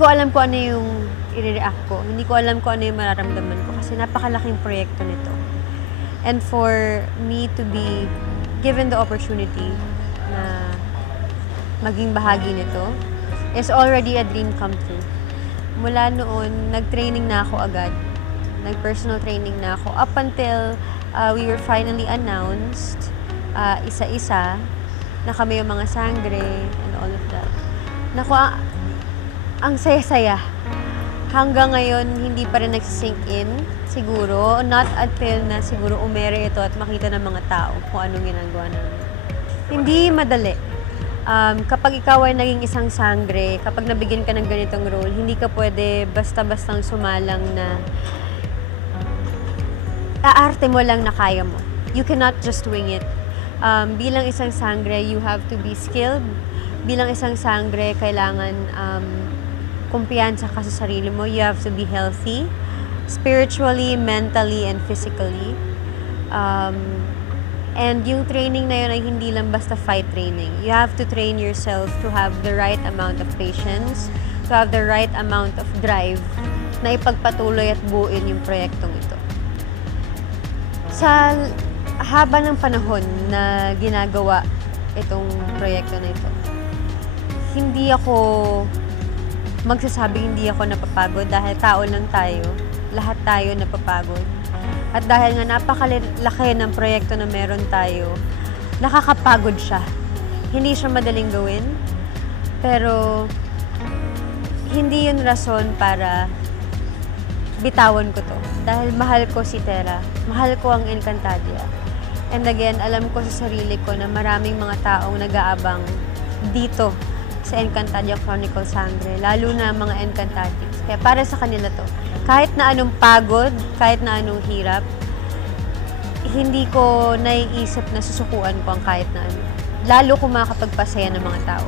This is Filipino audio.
ko alam kung ano yung i-react ko. Hindi ko alam kung ano yung mararamdaman ko kasi napakalaking proyekto nito. And for me to be given the opportunity na maging bahagi nito is already a dream come true. Mula noon, nag-training na ako agad. Nag-personal training na ako up until we were finally announced, isa-isa, na kami yung mga sangre and all of that. Naku, ang saya-saya. Hanggang ngayon, hindi pa rin nagsisink in, siguro. Not until na siguro umere ito at makita ng mga tao kung anong ginagawa namin. Hindi madali. Kapag ikaw ay naging isang sangre, kapag nabigyan ka ng ganitong role, hindi ka pwede basta-bastang sumalang na aarte mo lang na kaya mo. You cannot just wing it. Bilang isang sangre, you have to be skilled. Bilang isang sangre, kailangan kumpiyansa ka sa sarili mo. You have to be healthy, spiritually, mentally, and physically. And yung training na yun ay hindi lang basta fight training. You have to train yourself to have the right amount of patience, to have the right amount of drive na ipagpatuloy at buuin yung proyektong ito. Sa haba ng panahon na ginagawa itong proyekto na ito, hindi ako magsasabing hindi ako napapagod dahil tao lang tayo. Lahat tayo napapagod. At dahil nga napakalaki ng proyekto na meron tayo, nakakapagod siya. Hindi siya madaling gawin, pero hindi yun rason para bitawan ko to. Dahil mahal ko si Terra, mahal ko ang Encantadia. And again, alam ko sa sarili ko na maraming mga taong nag-aabang dito sa Encantadia Chronicle Sangre, lalo na mga Encantadians. Kaya para sa kanila to, kahit na anong pagod, kahit na anong hirap, hindi ko naiisip na susukuan ko ang kahit na ano. Lalo kung makakapagpasaya ng mga tao.